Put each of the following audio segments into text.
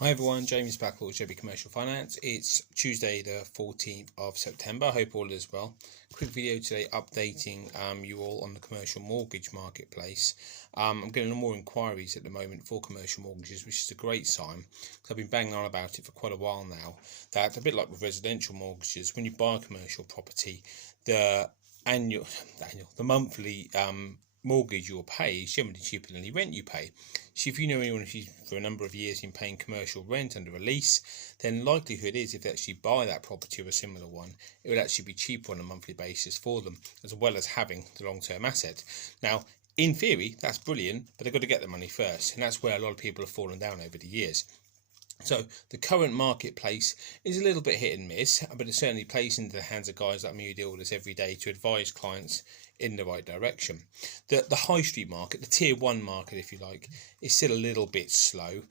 Hi everyone, James Blackwell, JB Commercial Finance. It's Tuesday the 14th of September. I hope all is well. Quick video today updating you all on the commercial mortgage marketplace. I'm getting more inquiries at the moment for commercial mortgages, which is a great sign because I've been banging on about it for quite a while now. That a bit like with residential mortgages, when you buy a commercial property, the monthly mortgage you'll pay is generally cheaper than the rent you pay. So if you know anyone who's for a number of years been paying commercial rent under a lease, then likelihood is if they actually buy that property or a similar one, it would actually be cheaper on a monthly basis for them, as well as having the long-term asset. Now, in theory, that's brilliant, but they've got to get the money first, and that's where a lot of people have fallen down over the years. So the current marketplace is a little bit hit and miss, but it certainly plays into the hands of guys like me who deal with this every day to advise clients in the right direction. The high street market, the tier one market, if you like, is still a little bit slow.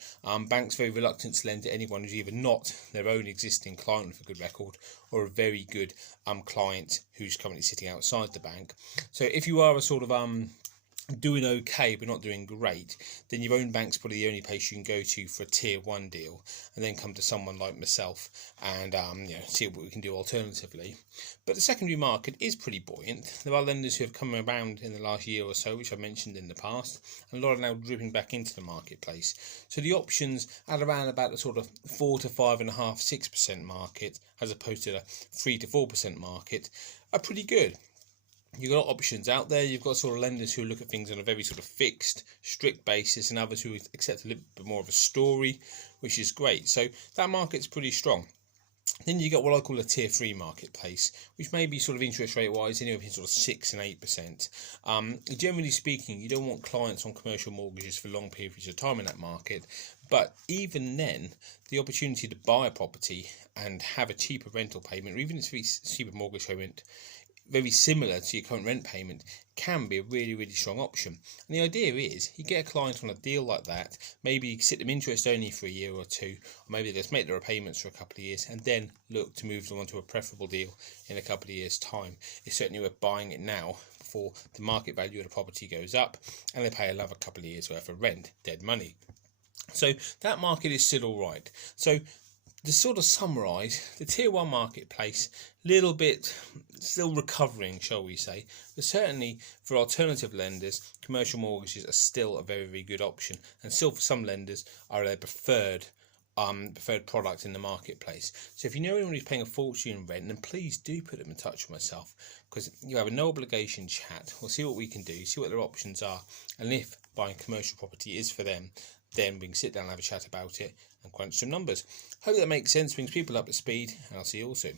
Banks very reluctant to lend to anyone who's either not their own existing client for good record or a very good client who's currently sitting outside the bank. So if you are a sort of doing okay but not doing great, then your own bank's probably the only place you can go to for a tier one deal, and then come to someone like myself and see what we can do alternatively. But the secondary market is pretty buoyant. There are lenders who have come around in the last year or so, which I mentioned in the past, and a lot are now dripping back into the marketplace. So the options at around about the sort of 4 to 5.5%, 6% market, as opposed to the 3 to 4% market, are pretty good. You've got options out there. You've got sort of lenders who look at things on a very sort of fixed, strict basis, and others who accept a little bit more of a story, which is great. So that market's pretty strong. Then you got what I call a tier 3 marketplace, which may be sort of interest rate wise anywhere between sort of 6 and 8%. Generally speaking, you don't want clients on commercial mortgages for long periods of time in that market. But even then, the opportunity to buy a property and have a cheaper rental payment, or even a cheaper mortgage payment, very similar to your current rent payment, can be a really, really strong option. And the idea is you get a client on a deal like that, maybe you sit them interest only for a year or two, or maybe they just make their repayments for a couple of years and then look to move them onto a preferable deal in a couple of years' time. It's certainly worth buying it now before the market value of the property goes up and they pay another couple of years worth of rent, dead money. So that market is still all right. So to sort of summarise, the tier 1 marketplace, little bit still recovering, shall we say, but certainly for alternative lenders, commercial mortgages are still a very, very good option, and still for some lenders are their preferred product in the marketplace. So if you know anyone who's paying a fortune in rent, then please do put them in touch with myself, because you have a no obligation chat. We'll see what we can do, see what their options are, and if buying commercial property is for them, then we can sit down and have a chat about it and crunch some numbers. Hope that makes sense, brings people up to speed, and I'll see you all soon.